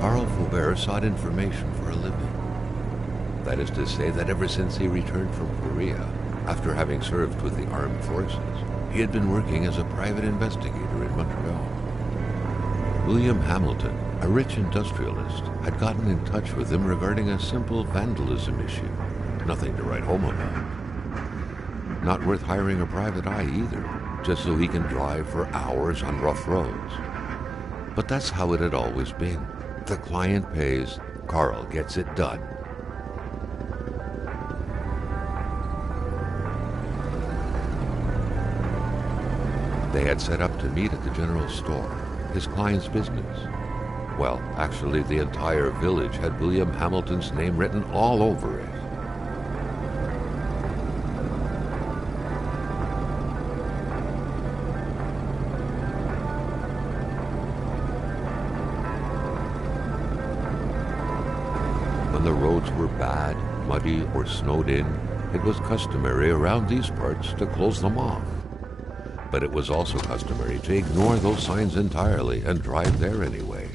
Carl Faubert sought information for a living. That is to say that ever since he returned from Korea, after having served with the armed forces, he had been working as a private investigator in Montreal. William Hamilton, a rich industrialist, had gotten in touch with him regarding a simple vandalism issue. Nothing to write home about. Not worth hiring a private eye either, just so he can drive for hours on rough roads. But that's how it had always been. The client pays, Carl gets it done. They had set up to meet at the general store, his client's business. Well, actually, the entire village had William Hamilton's name written all over it. When the roads were bad, muddy, or snowed in, it was customary around these parts to close them off. But it was also customary to ignore those signs entirely and drive there anyway.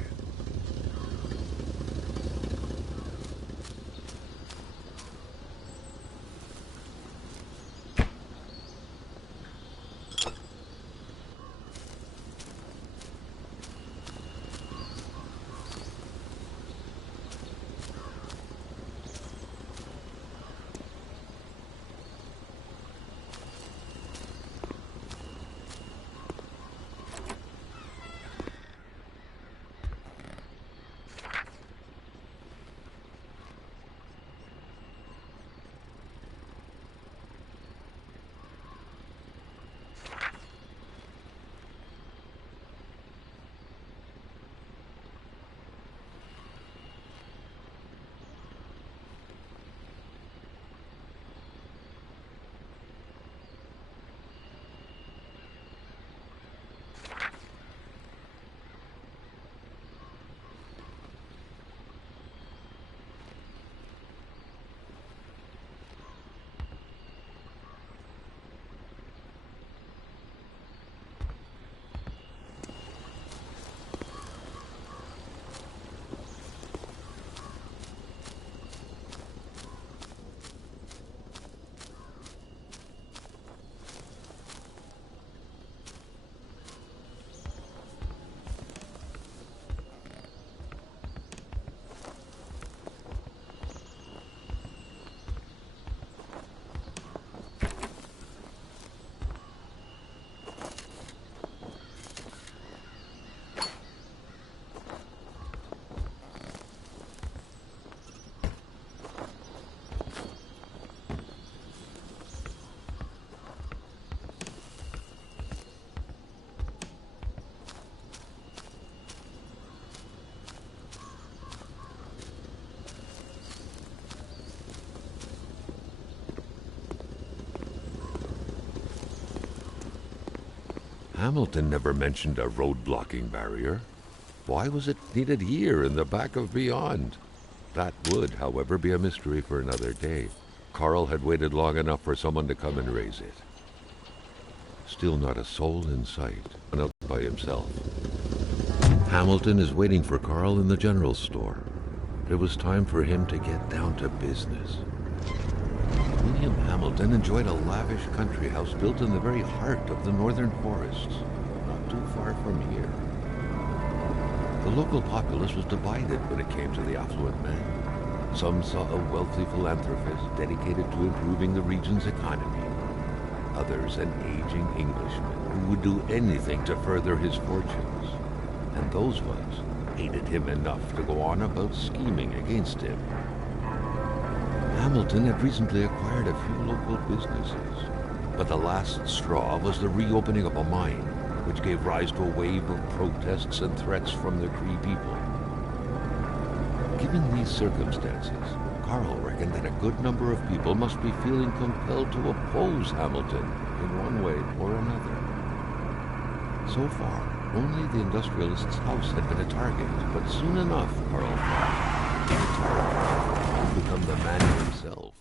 Hamilton never mentioned a road-blocking barrier. Why was it needed here in the back of Beyond? That would, however, be a mystery for another day. Carl had waited long enough for someone to come and raise it. Still not a soul in sight, and out by himself. Hamilton is waiting for Carl in the general store. It was time for him to get down to business. William Hamilton enjoyed a lavish country house built in the very heart of the northern forests, not too far from here. The local populace was divided when it came to the affluent man. Some saw a wealthy philanthropist dedicated to improving the region's economy. Others an aging Englishman who would do anything to further his fortunes. And those ones hated him enough to go on about scheming against him. Hamilton had recently acquired a few local businesses, but the last straw was the reopening of a mine, which gave rise to a wave of protests and threats from the Cree people. Given these circumstances, Carl reckoned that a good number of people must be feeling compelled to oppose Hamilton in one way or another. So far, only the industrialist's house had been a target, but soon enough, Carl thought, the target would become the man himself.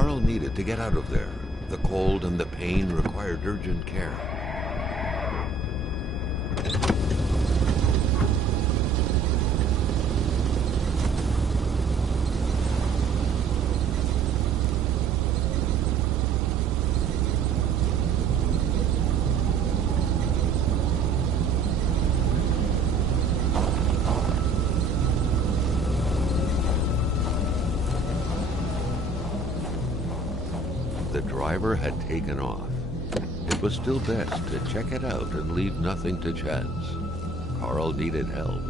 Carl needed to get out of there. The cold and the pain required urgent care. The driver had taken off. It was still best to check it out and leave nothing to chance. Carl needed help.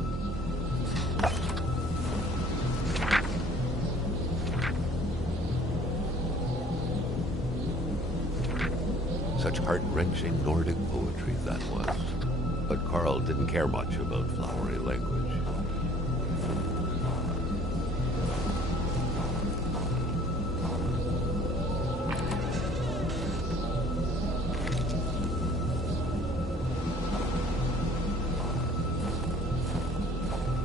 Such heart-wrenching Nordic poetry that was. But Carl didn't care much about flowery language.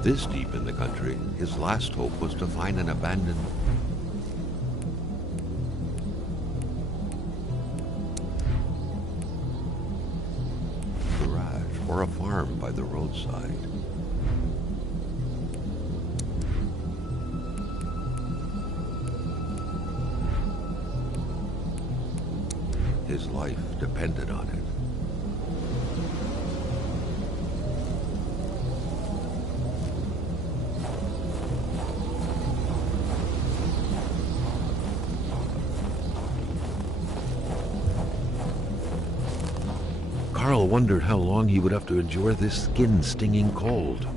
This deep in the country, his last hope was to find an abandoned garage or a farm by the roadside. His life depended on it. Carl wondered how long he would have to endure this skin-stinging cold.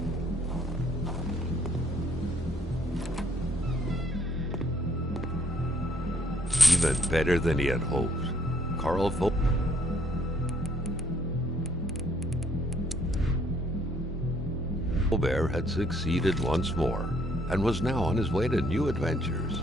Even better than he had hoped. Carl Bear had succeeded once more and was now on his way to new adventures.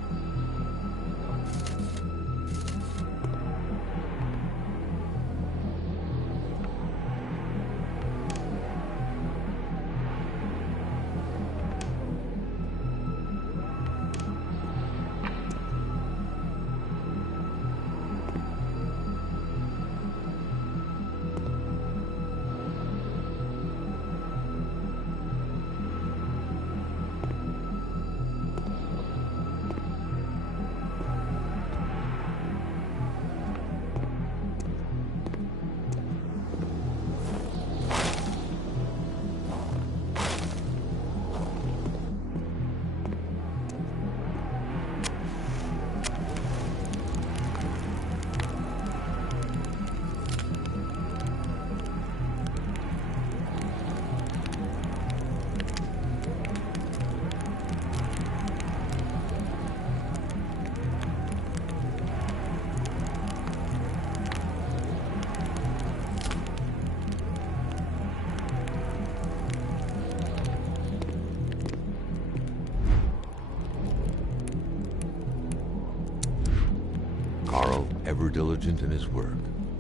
Carl, ever diligent in his work,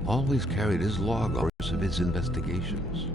always carried his log of his investigations.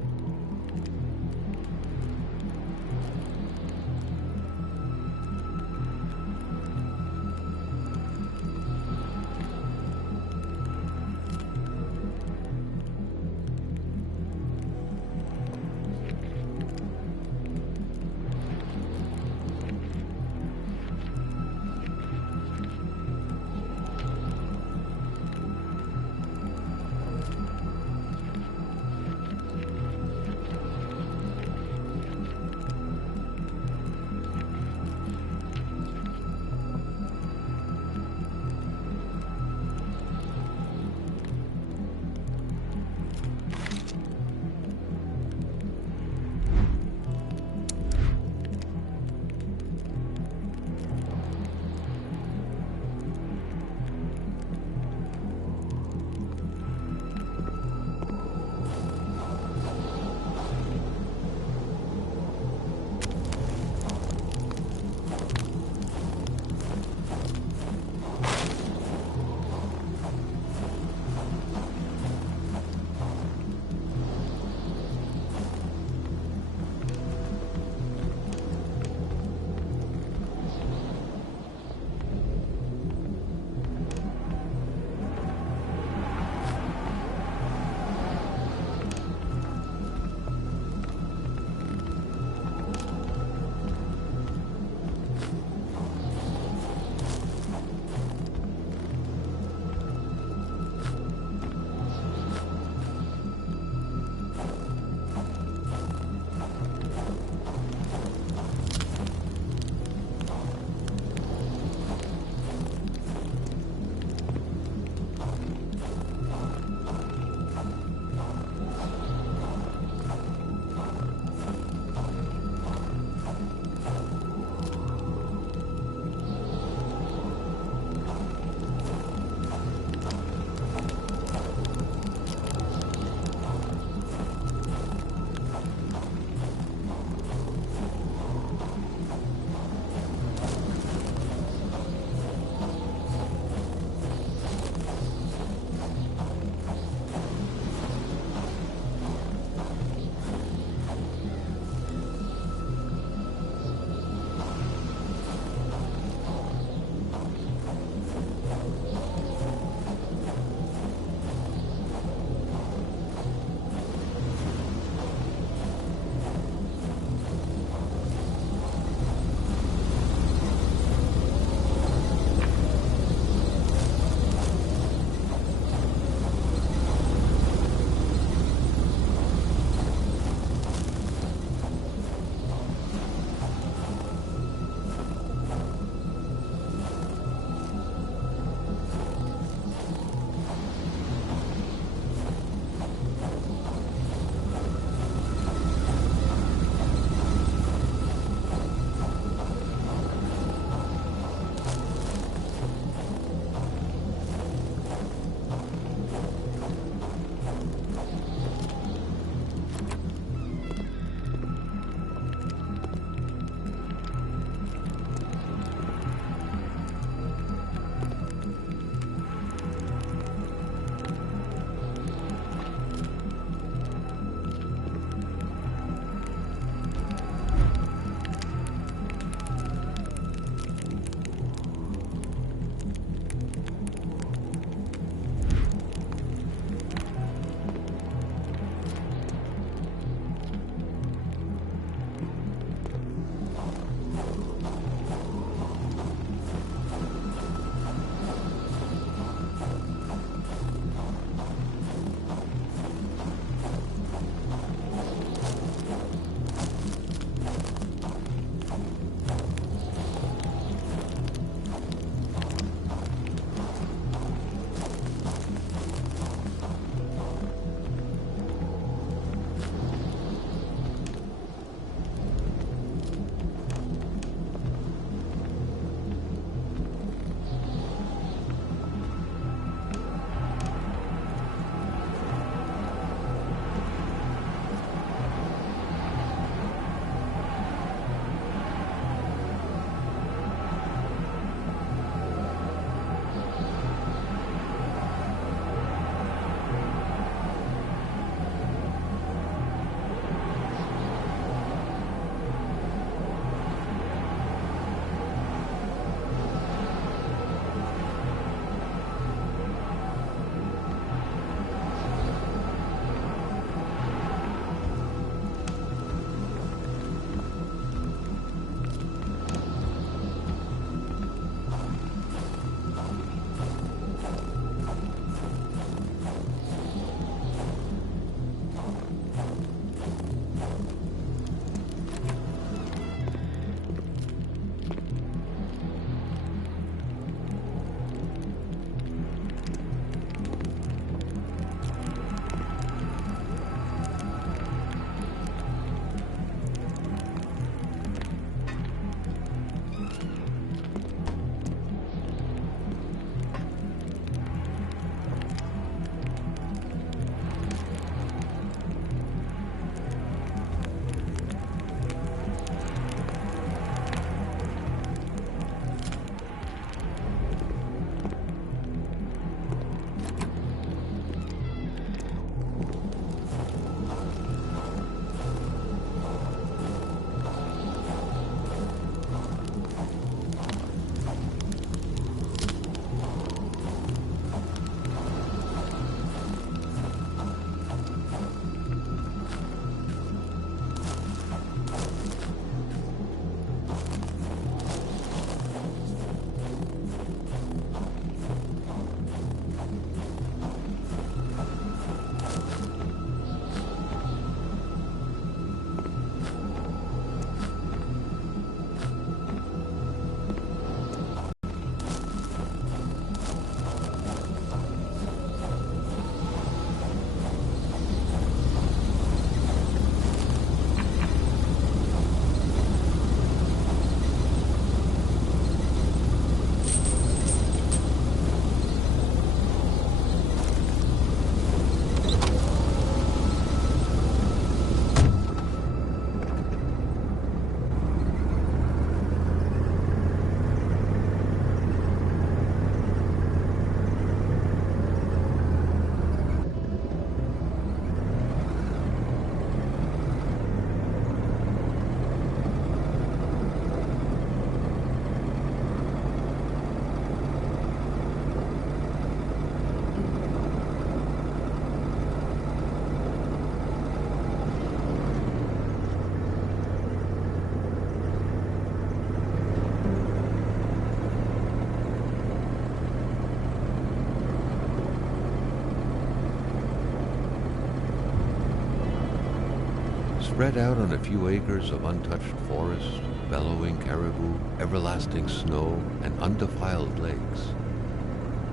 Spread out on a few acres of untouched forest, bellowing caribou, everlasting snow, and undefiled lakes,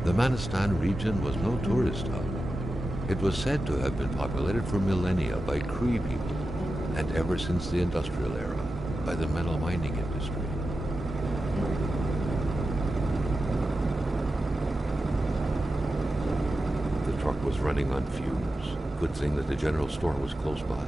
the Manistan region was no tourist hub. It was said to have been populated for millennia by Cree people, and ever since the industrial era, by the metal mining industry. The truck was running on fumes. Good thing that the general store was close by.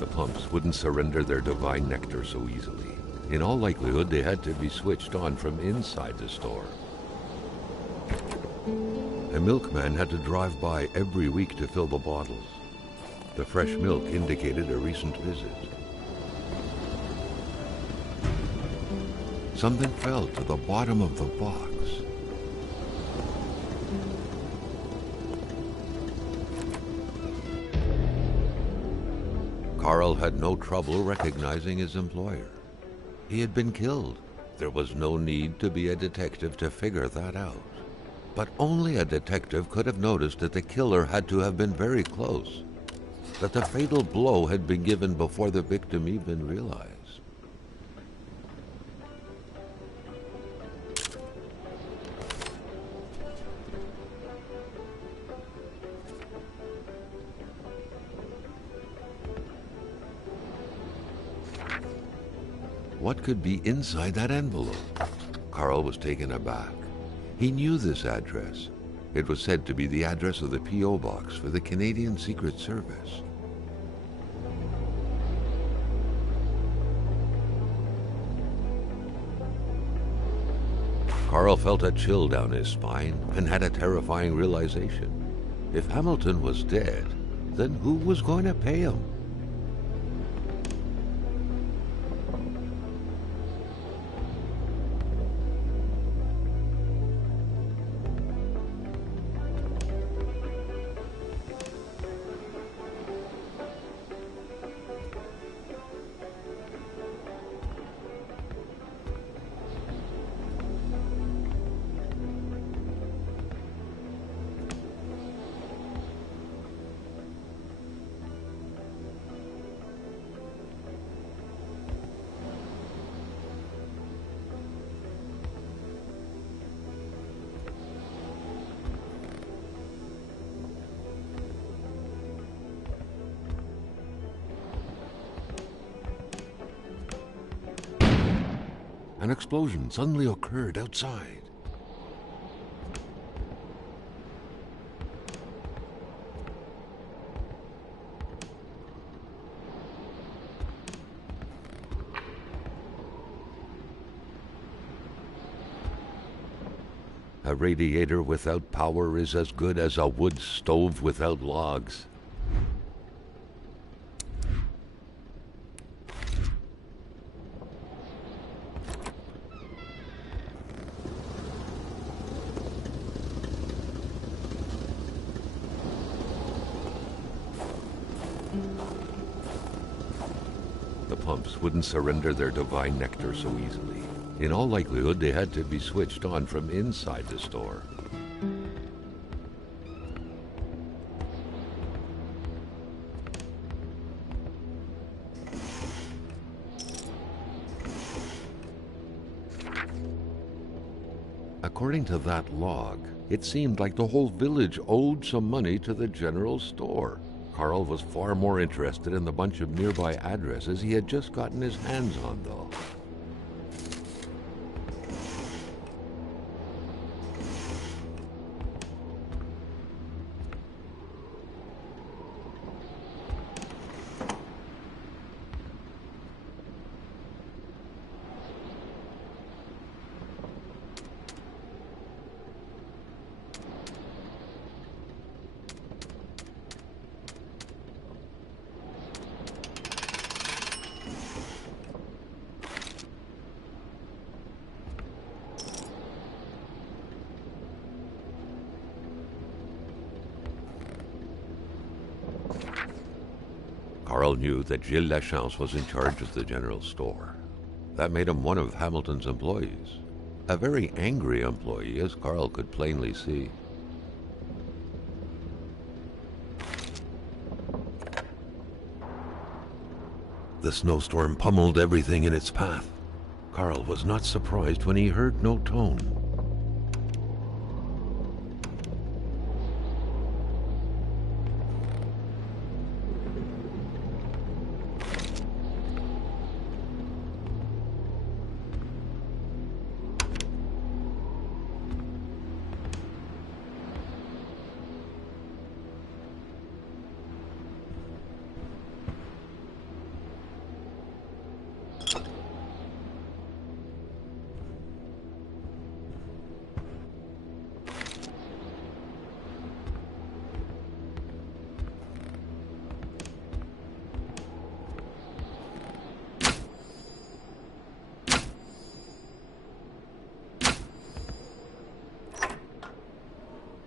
The pumps wouldn't surrender their divine nectar so easily. In all likelihood, they had to be switched on from inside the store. A milkman had to drive by every week to fill the bottles. The fresh milk indicated a recent visit. Something fell to the bottom of the box. Carl had no trouble recognizing his employer. He had been killed. There was no need to be a detective to figure that out. But only a detective could have noticed that the killer had to have been very close, that the fatal blow had been given before the victim even realized. What could be inside that envelope? Carl was taken aback. He knew this address. It was said to be the address of the P.O. box for the Canadian Secret Service. Carl felt a chill down his spine and had a terrifying realization. If Hamilton was dead, then who was going to pay him? An explosion suddenly occurred outside. A radiator without power is as good as a wood stove without logs. The pumps wouldn't surrender their divine nectar so easily. In all likelihood, they had to be switched on from inside the store. According to that log, it seemed like the whole village owed some money to the general store. Carl was far more interested in the bunch of nearby addresses he had just gotten his hands on, though. Carl knew that Gilles Lachance was in charge of the general store. That made him one of Hamilton's employees. A very angry employee, as Carl could plainly see. The snowstorm pummeled everything in its path. Carl was not surprised when he heard no tone.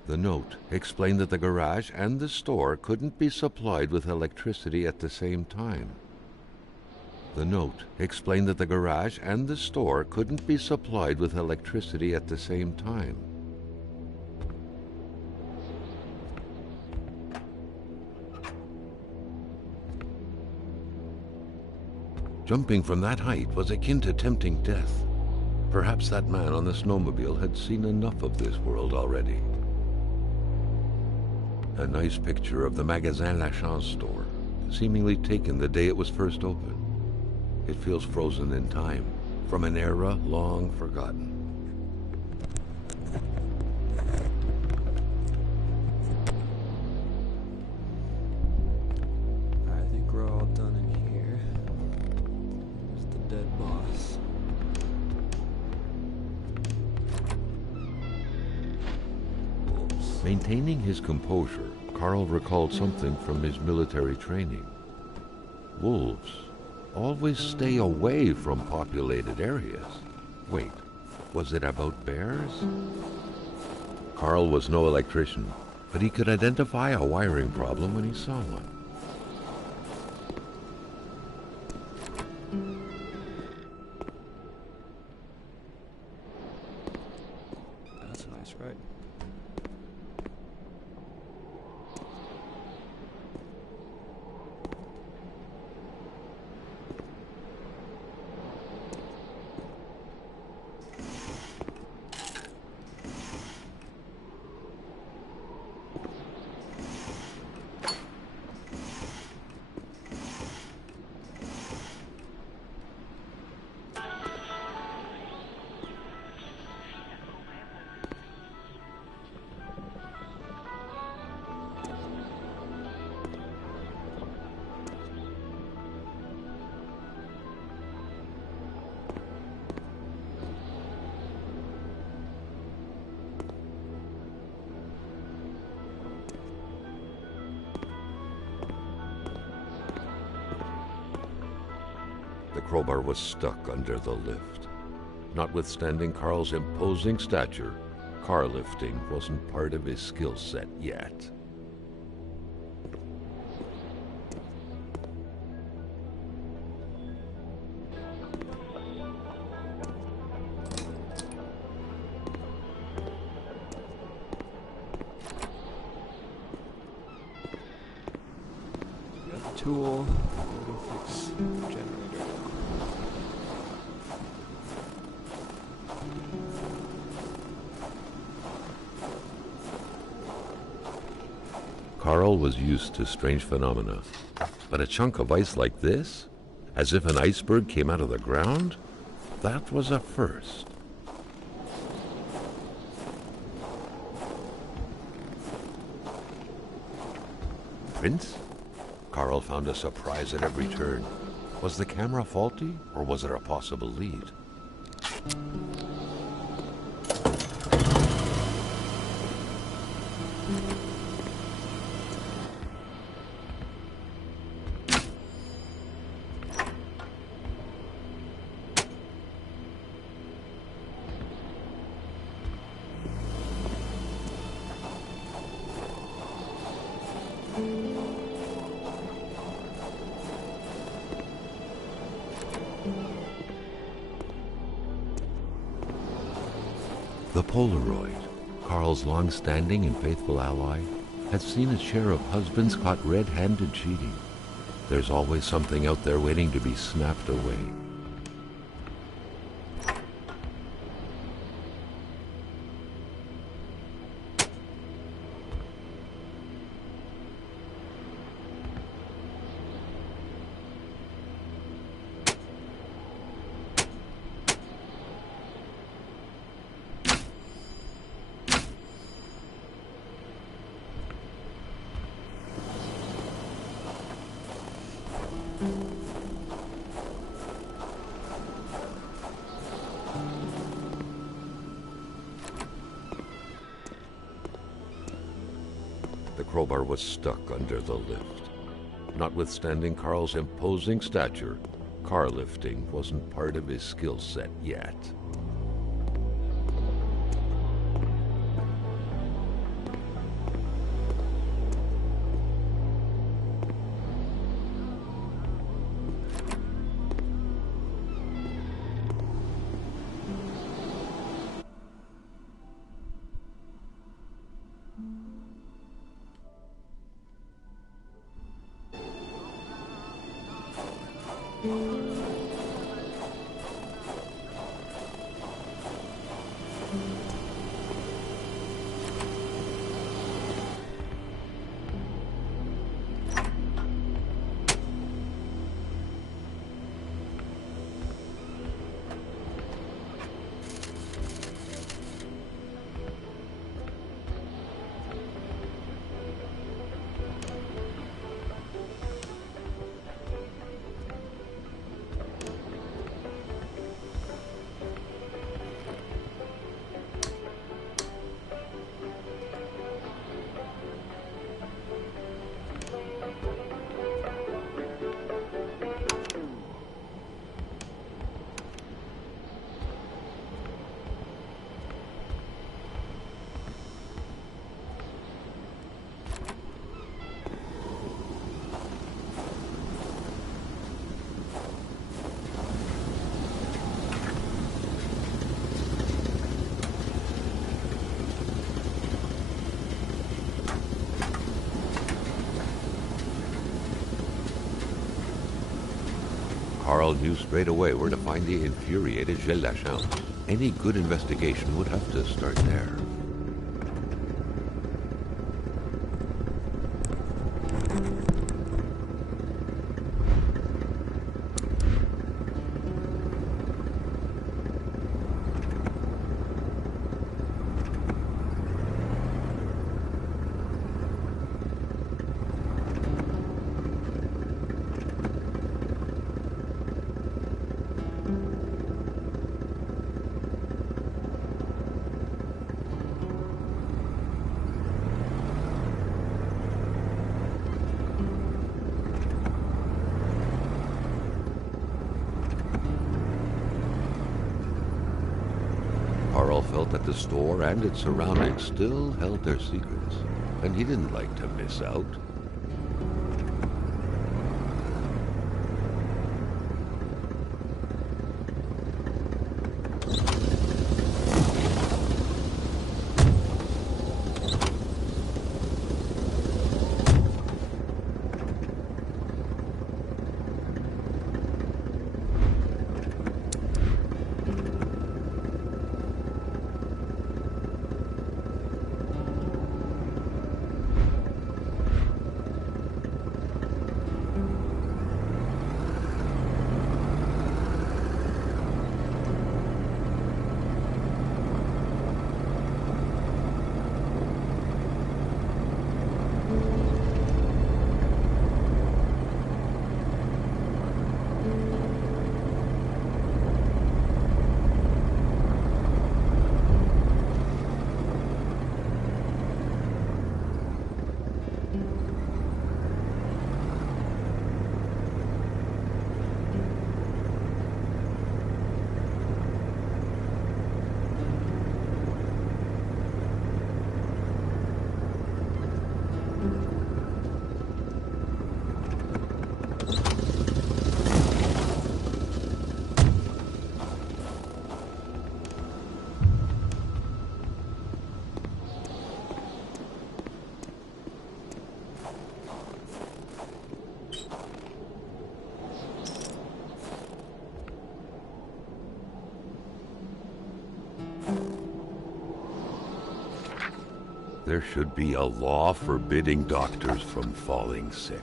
The note explained that the garage and the store couldn't be supplied with electricity at the same time. The note explained that the garage and the store couldn't be supplied with electricity at the same time. Jumping from that height was akin to tempting death. Perhaps that man on the snowmobile had seen enough of this world already. A nice picture of the Magasin Lachance store, seemingly taken the day it was first opened. It feels frozen in time, from an era long forgotten. I think we're all done in here. There's the dead boss. Maintaining his composure, Carl recalled something from his military training. Wolves always stay away from populated areas. Wait, was it about bears? Carl was no electrician, but he could identify a wiring problem when he saw one. That's a nice ride. The crowbar was stuck under the lift. Notwithstanding Carl's imposing stature, car lifting wasn't part of his skill set yet. Got the tool. Go fix generator. Carl was used to strange phenomena, but a chunk of ice like this, as if an iceberg came out of the ground, that was a first. Prince? Carl found a surprise at every turn. Was the camera faulty, or was it a possible lead? The Polaroid, Carl's long-standing and faithful ally, had seen its share of husbands caught red-handed cheating. There's always something out there waiting to be snapped away. The crowbar was stuck under the lift. Notwithstanding Carl's imposing stature, car lifting wasn't part of his skill set yet. Carl knew straight away where to find the infuriated Gilles Lachance. Any good investigation would have to start there. Carl felt that the store and its surroundings still held their secrets, and he didn't like to miss out. There should be a law forbidding doctors from falling sick.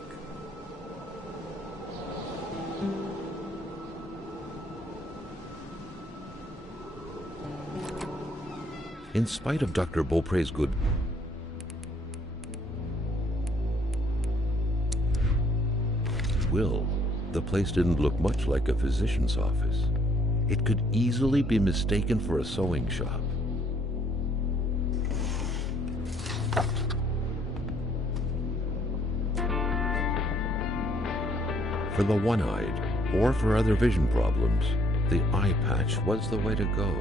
In spite of Dr. Beaupre's good will, the place didn't look much like a physician's office. It could easily be mistaken for a sewing shop. For the one-eyed, or for other vision problems, the eye patch was the way to go.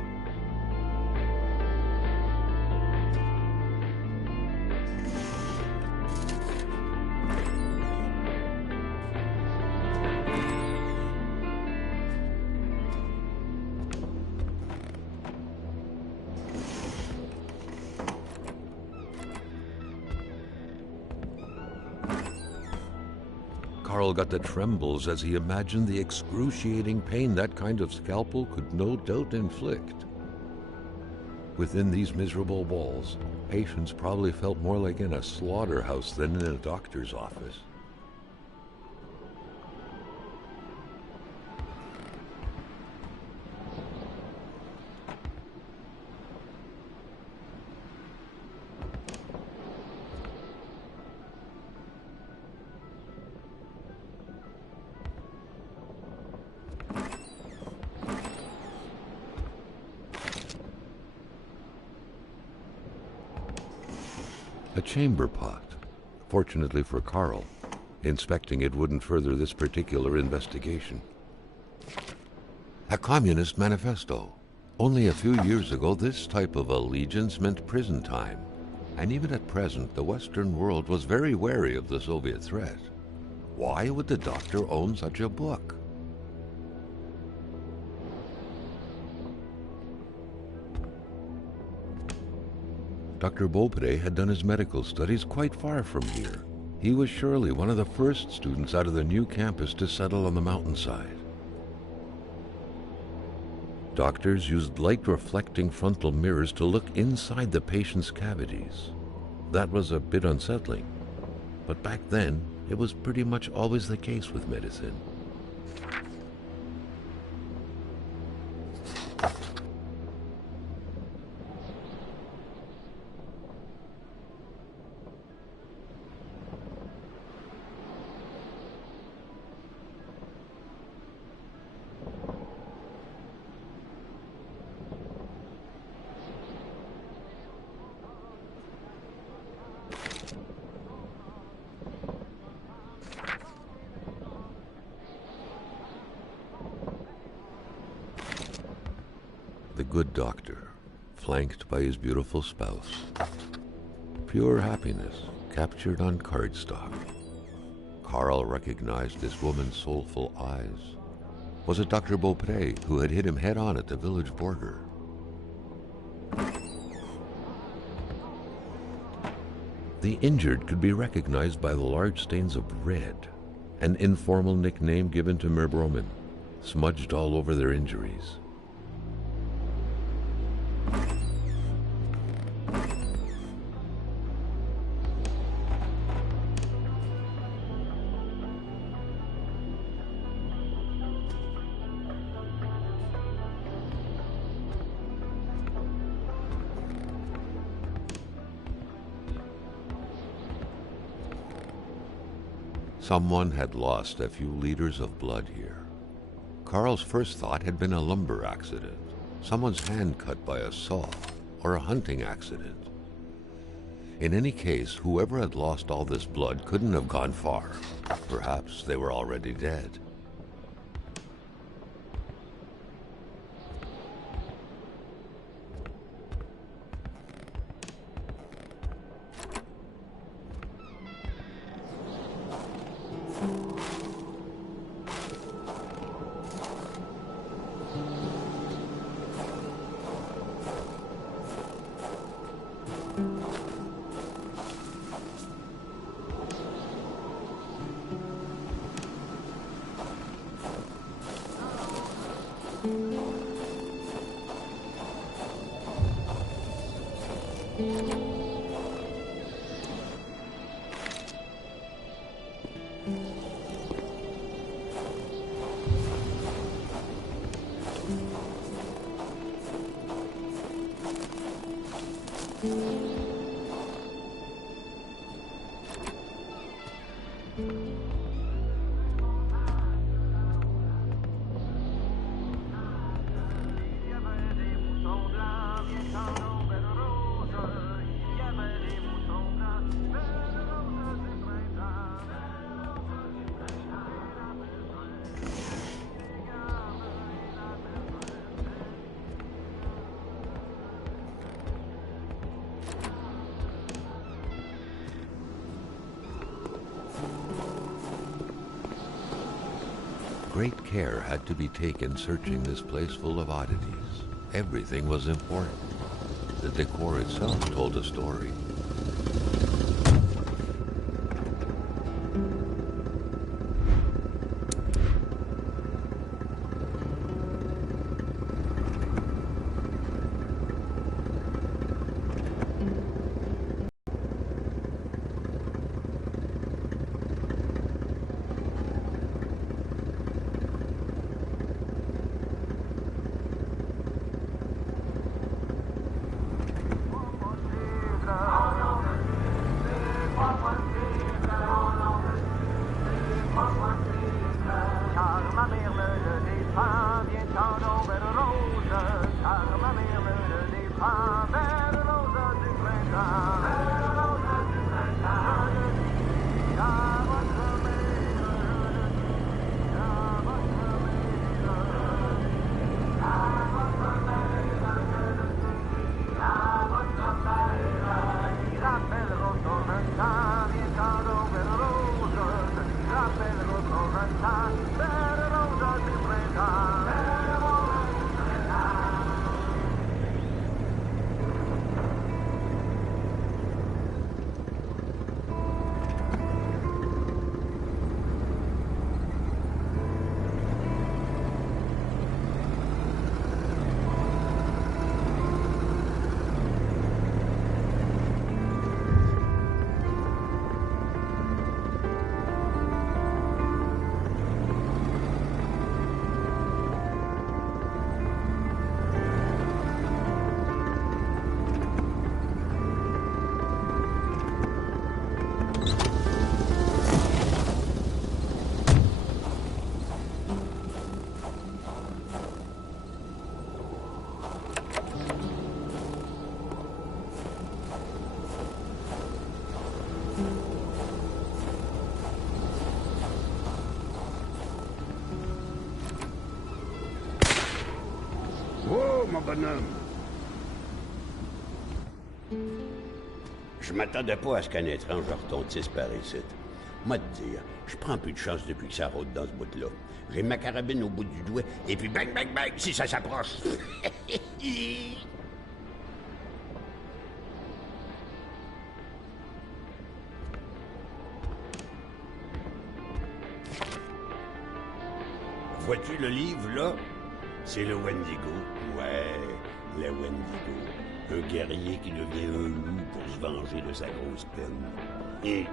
Carl got the trembles as he imagined the excruciating pain that kind of scalpel could no doubt inflict. Within these miserable walls, patients probably felt more like in a slaughterhouse than in a doctor's office. A chamber pot. Fortunately for Carl, inspecting it wouldn't further this particular investigation. A communist manifesto. Only a few years ago, this type of allegiance meant prison time. And even at present, the Western world was very wary of the Soviet threat. Why would the doctor own such a book? Dr. Beaupre had done his medical studies quite far from here. He was surely one of the first students out of the new campus to settle on the mountainside. Doctors used light-reflecting frontal mirrors to look inside the patient's cavities. That was a bit unsettling, but back then, it was pretty much always the case with medicine. The good doctor, flanked by his beautiful spouse. Pure happiness, captured on cardstock. Carl recognized this woman's soulful eyes. Was it Dr. Beaupre who had hit him head-on at the village border? The injured could be recognized by the large stains of red, an informal nickname given to Merbromen, smudged all over their injuries. Someone had lost a few liters of blood here. Carl's first thought had been a lumber accident, someone's hand cut by a saw, or a hunting accident. In any case, whoever had lost all this blood couldn't have gone far. Perhaps they were already dead. Great care had to be taken searching this place full of oddities. Everything was important. The decor itself told a story. Mon bonhomme. Je m'attendais pas à ce qu'un étrange retentisse par ici. Moi te dire, je prends plus de chance depuis que ça rôde dans ce bout-là. J'ai ma carabine au bout du doigt, et puis bang, bang, bang, si ça s'approche. Vois-tu le livre, là? C'est le Wendigo. Ouais, le Wendigo. Un guerrier qui devient un loup pour se venger de sa grosse peine. Et...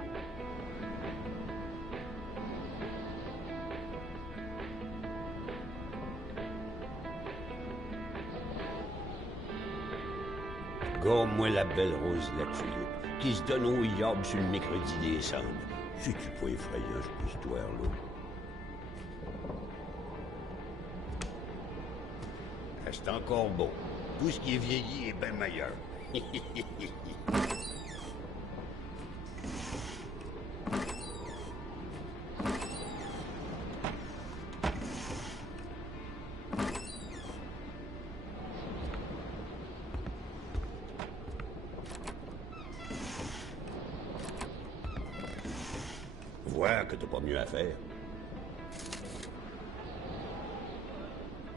Gomme-moi la belle rose de la tulipe, qui se donne au yob sur le mercredi décembre. C'est-tu pas effrayant, cette histoire-là? C'est encore beau. Tout ce qui est vieilli est bien meilleur. Vois que t'as pas mieux à faire.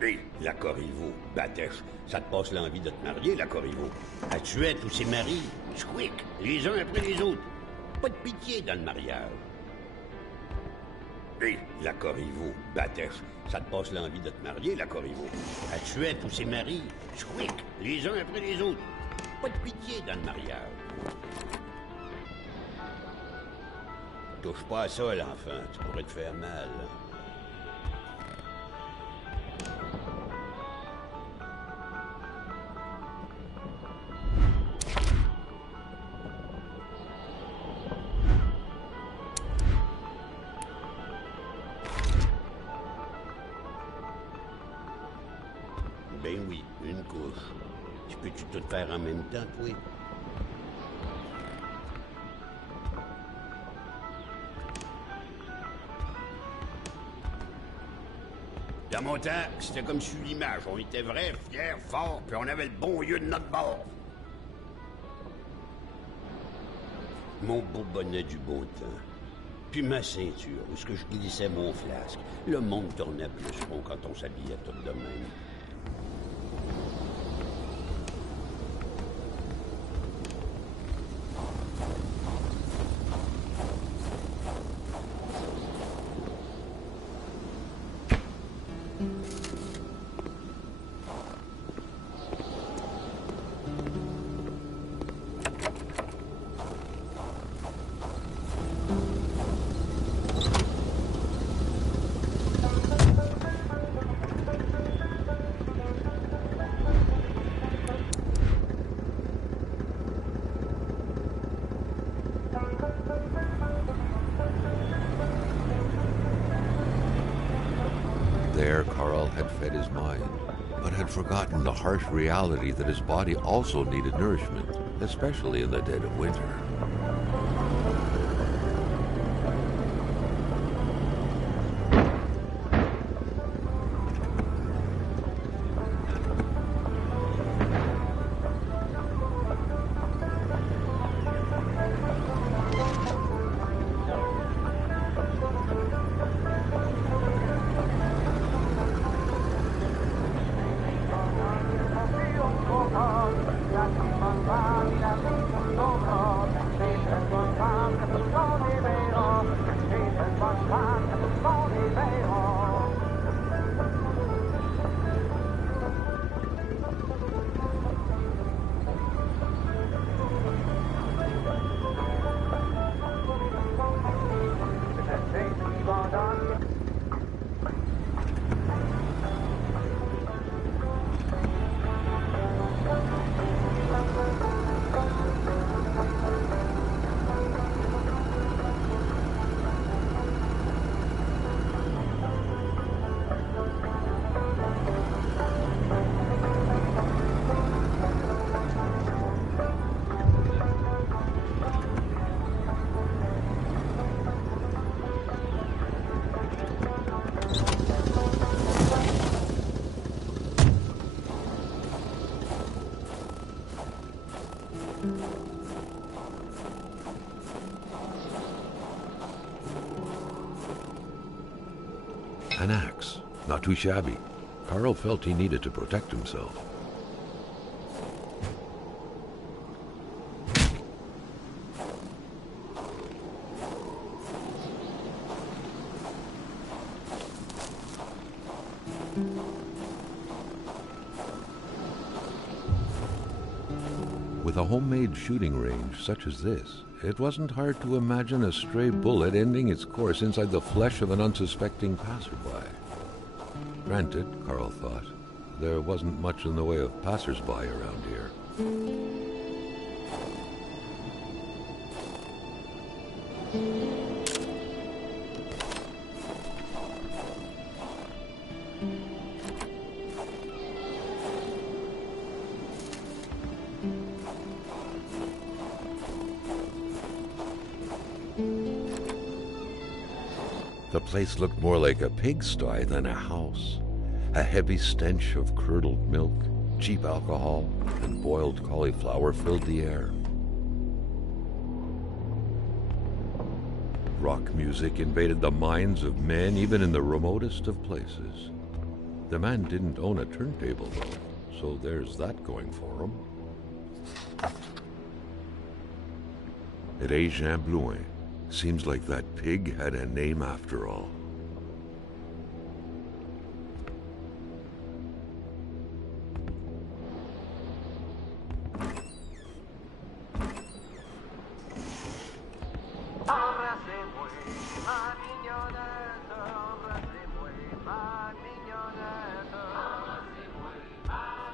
Hé, la Corriveau, Batèche, ça te passe l'envie de te marier, la Corriveau. À tuer tous ses maris, squick, les uns après les autres. Pas de pitié dans le mariage. Hé, la Corriveau, Batèche, ça te passe l'envie de te marier, la Corriveau. À tuer tous ses maris, squick, les uns après les autres. Pas de pitié dans le mariage. Touche pas à ça, l'enfant, tu pourrais te faire mal. veux-tu tout faire en même temps, toi? Dans mon temps, c'était comme sur l'image. On était vrais, fiers, forts, puis on avait le bon lieu de notre bord. Mon beau bonnet du beau temps. Puis ma ceinture, où ce que je glissais mon flasque. Le monde tournait plus rond quand on s'habillait tout de même. There, Carl had fed his mind, but had forgotten the harsh reality that his body also needed nourishment, especially in the dead of winter. An axe, not too shabby. Carl felt he needed to protect himself. With a homemade shooting range such as this, it wasn't hard to imagine a stray bullet ending its course inside the flesh of an unsuspecting passerby. Granted, Carl thought, there wasn't much in the way of passersby around here. The place looked more like a pigsty than a house. A heavy stench of curdled milk, cheap alcohol, and boiled cauliflower filled the air. Rock music invaded the minds of men even in the remotest of places. The man didn't own a turntable, though, so there's that going for him. Et Jean Blouin. Seems like that pig had a name after all.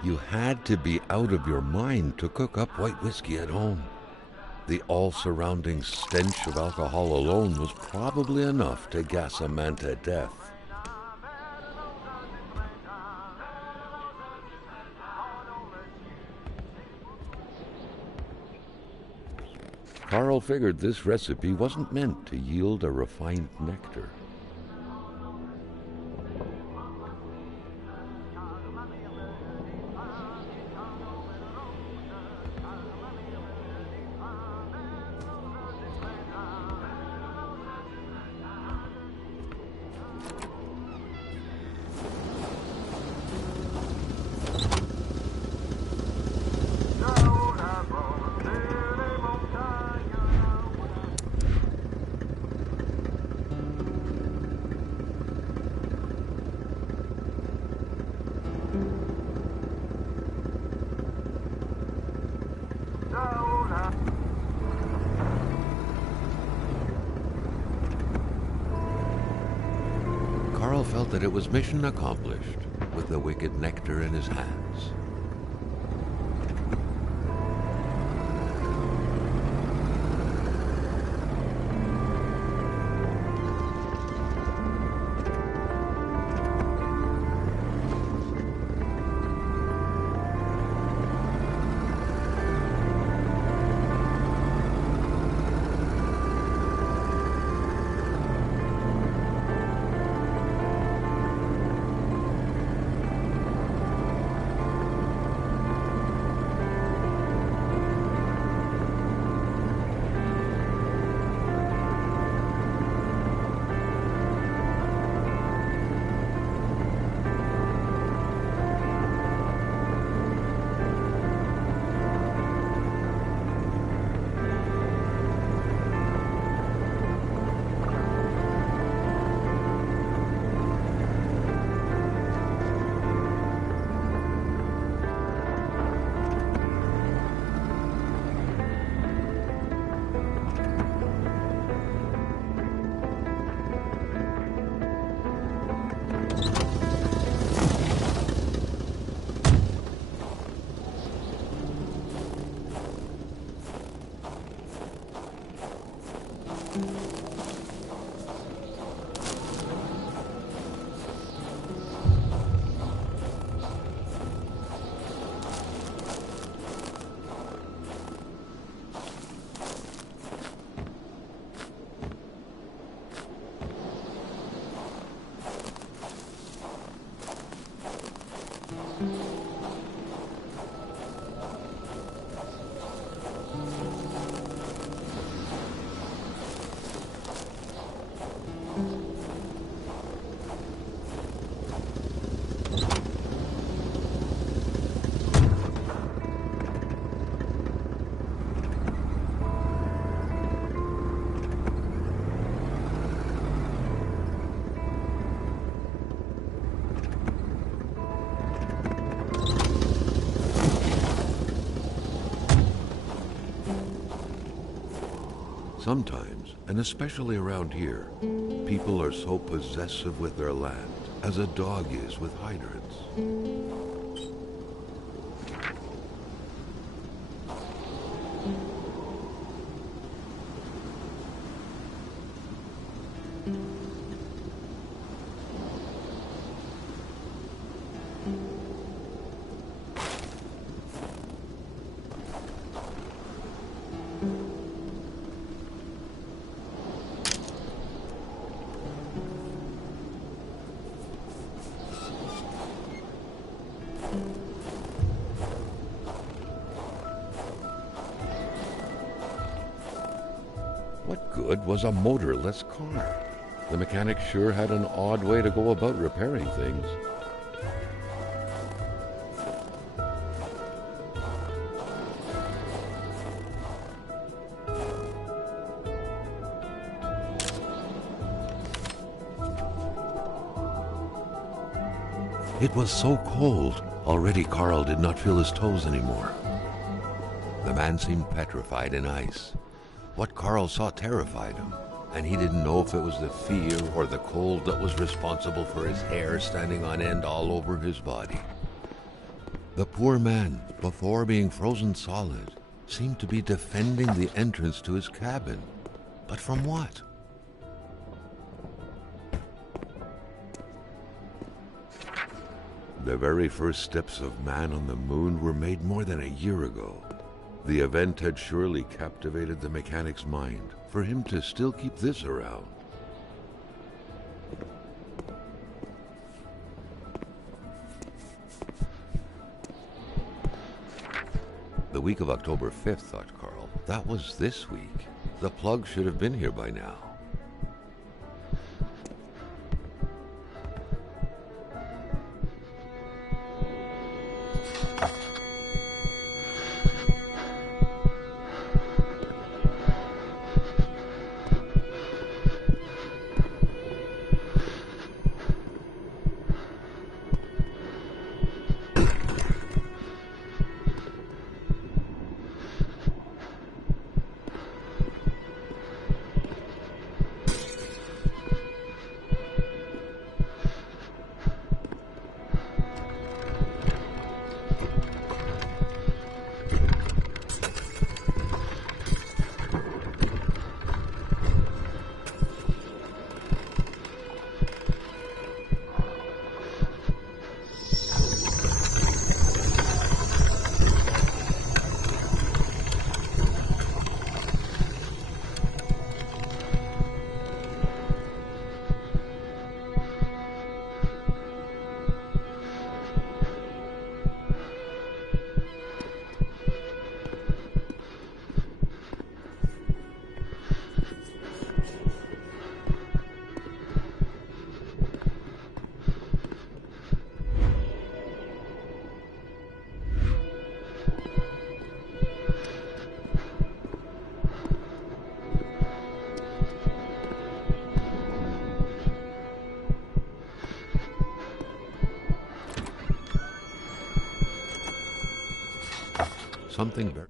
You had to be out of your mind to cook up white whiskey at home. The all-surrounding stench of alcohol alone was probably enough to gas a man to death. Carl figured this recipe wasn't meant to yield a refined nectar. Carl felt that it was mission accomplished with the wicked nectar in his hands. Sometimes, and especially around here, people are so possessive with their land, as a dog is with hydrants. What good was a motorless car? The mechanic sure had an odd way to go about repairing things. It was so cold, already Carl did not feel his toes anymore. The man seemed petrified in ice. What Carl saw terrified him, and he didn't know if it was the fear or the cold that was responsible for his hair standing on end all over his body. The poor man, before being frozen solid, seemed to be defending the entrance to his cabin. But from what? The very first steps of man on the moon were made more than a year ago. The event had surely captivated the mechanic's mind for him to still keep this around. The week of October 5th, thought Carl. That was this week. The plug should have been here by now. Something very...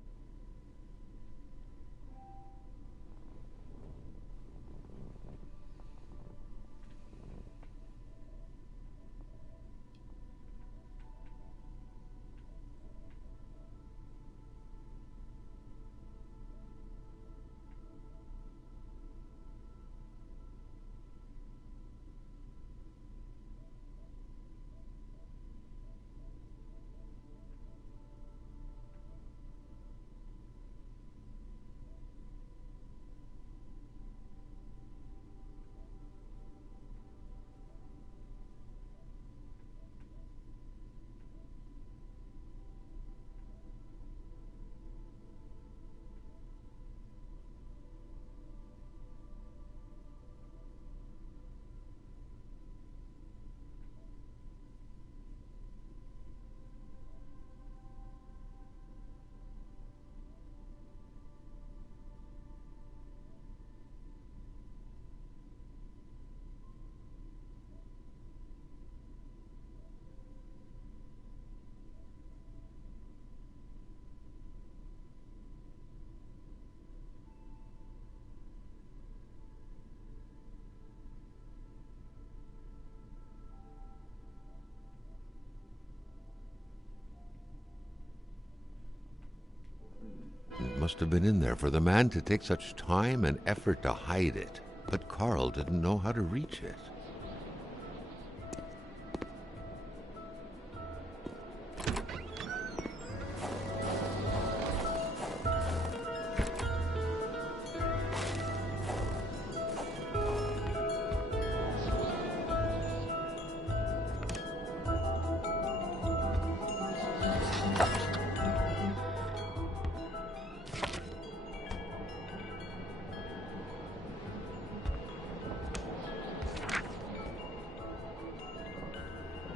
must have been in there for the man to take such time and effort to hide it. But Carl didn't know how to reach it.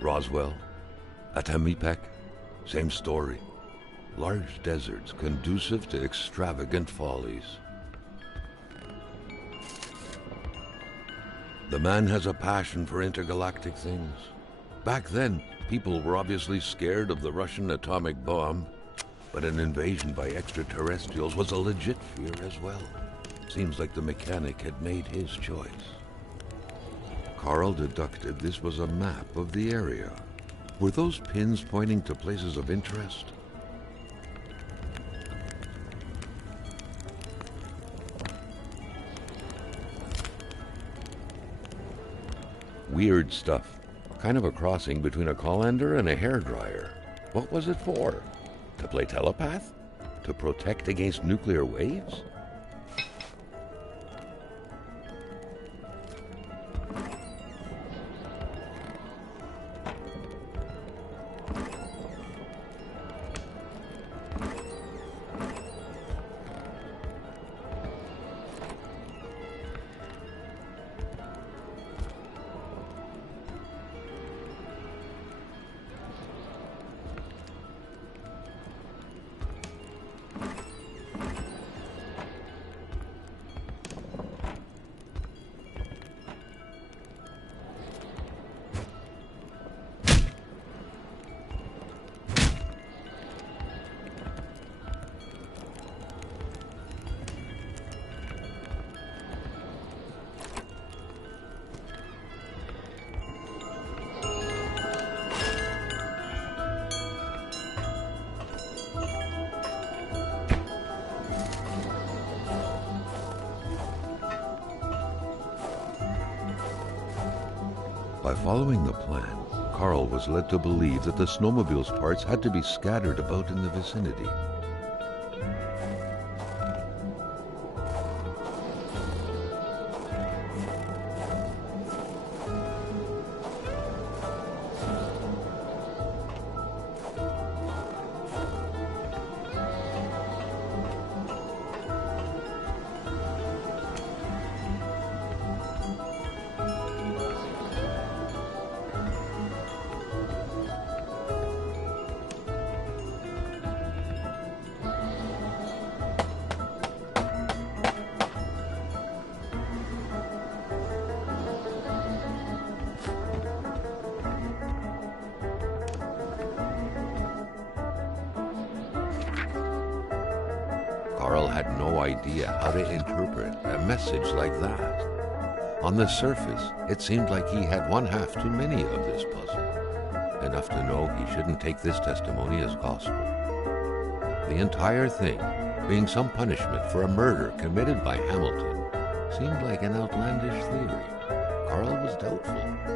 Roswell, Atamipek, same story. Large deserts conducive to extravagant follies. The man has a passion for intergalactic things. Back then, people were obviously scared of the Russian atomic bomb, but an invasion by extraterrestrials was a legit fear as well. Seems like the mechanic had made his choice. Carl deducted this was a map of the area. Were those pins pointing to places of interest? Weird stuff. Kind of a crossing between a colander and a hairdryer. What was it for? To play telepath? to protect against nuclear waves? By following the plan, Carl was led to believe that the snowmobile's parts had to be scattered about in the vicinity. Carl had no idea how to interpret a message like that. On the surface, it seemed like he had one half too many of this puzzle, enough to know he shouldn't take this testimony as gospel. The entire thing, being some punishment for a murder committed by Hamilton, seemed like an outlandish theory. Carl was doubtful.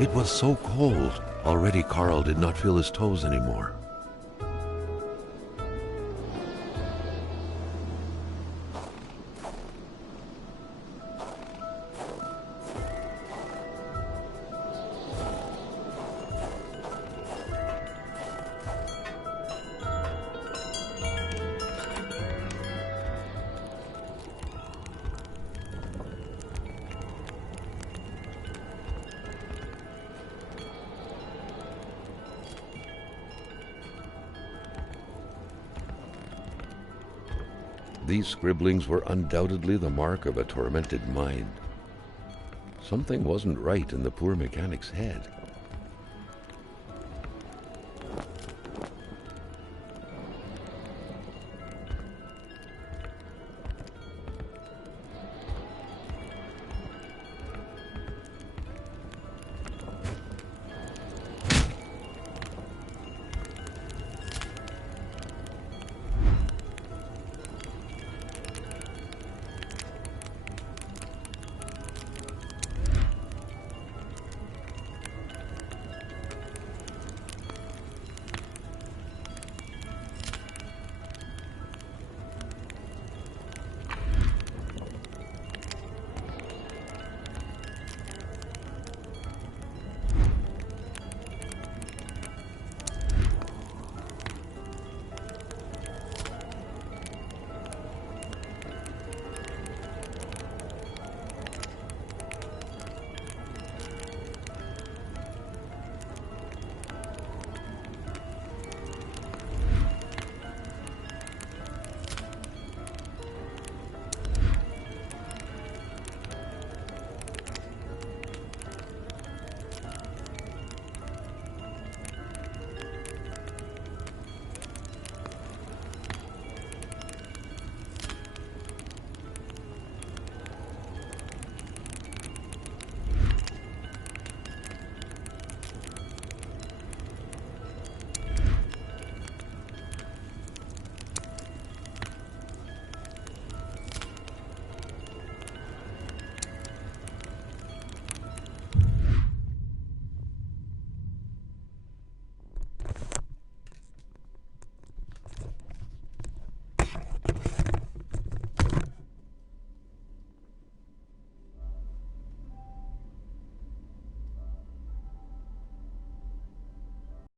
It was so cold. Already Carl did not feel his toes anymore. These scribblings were undoubtedly the mark of a tormented mind. Something wasn't right in the poor mechanic's head.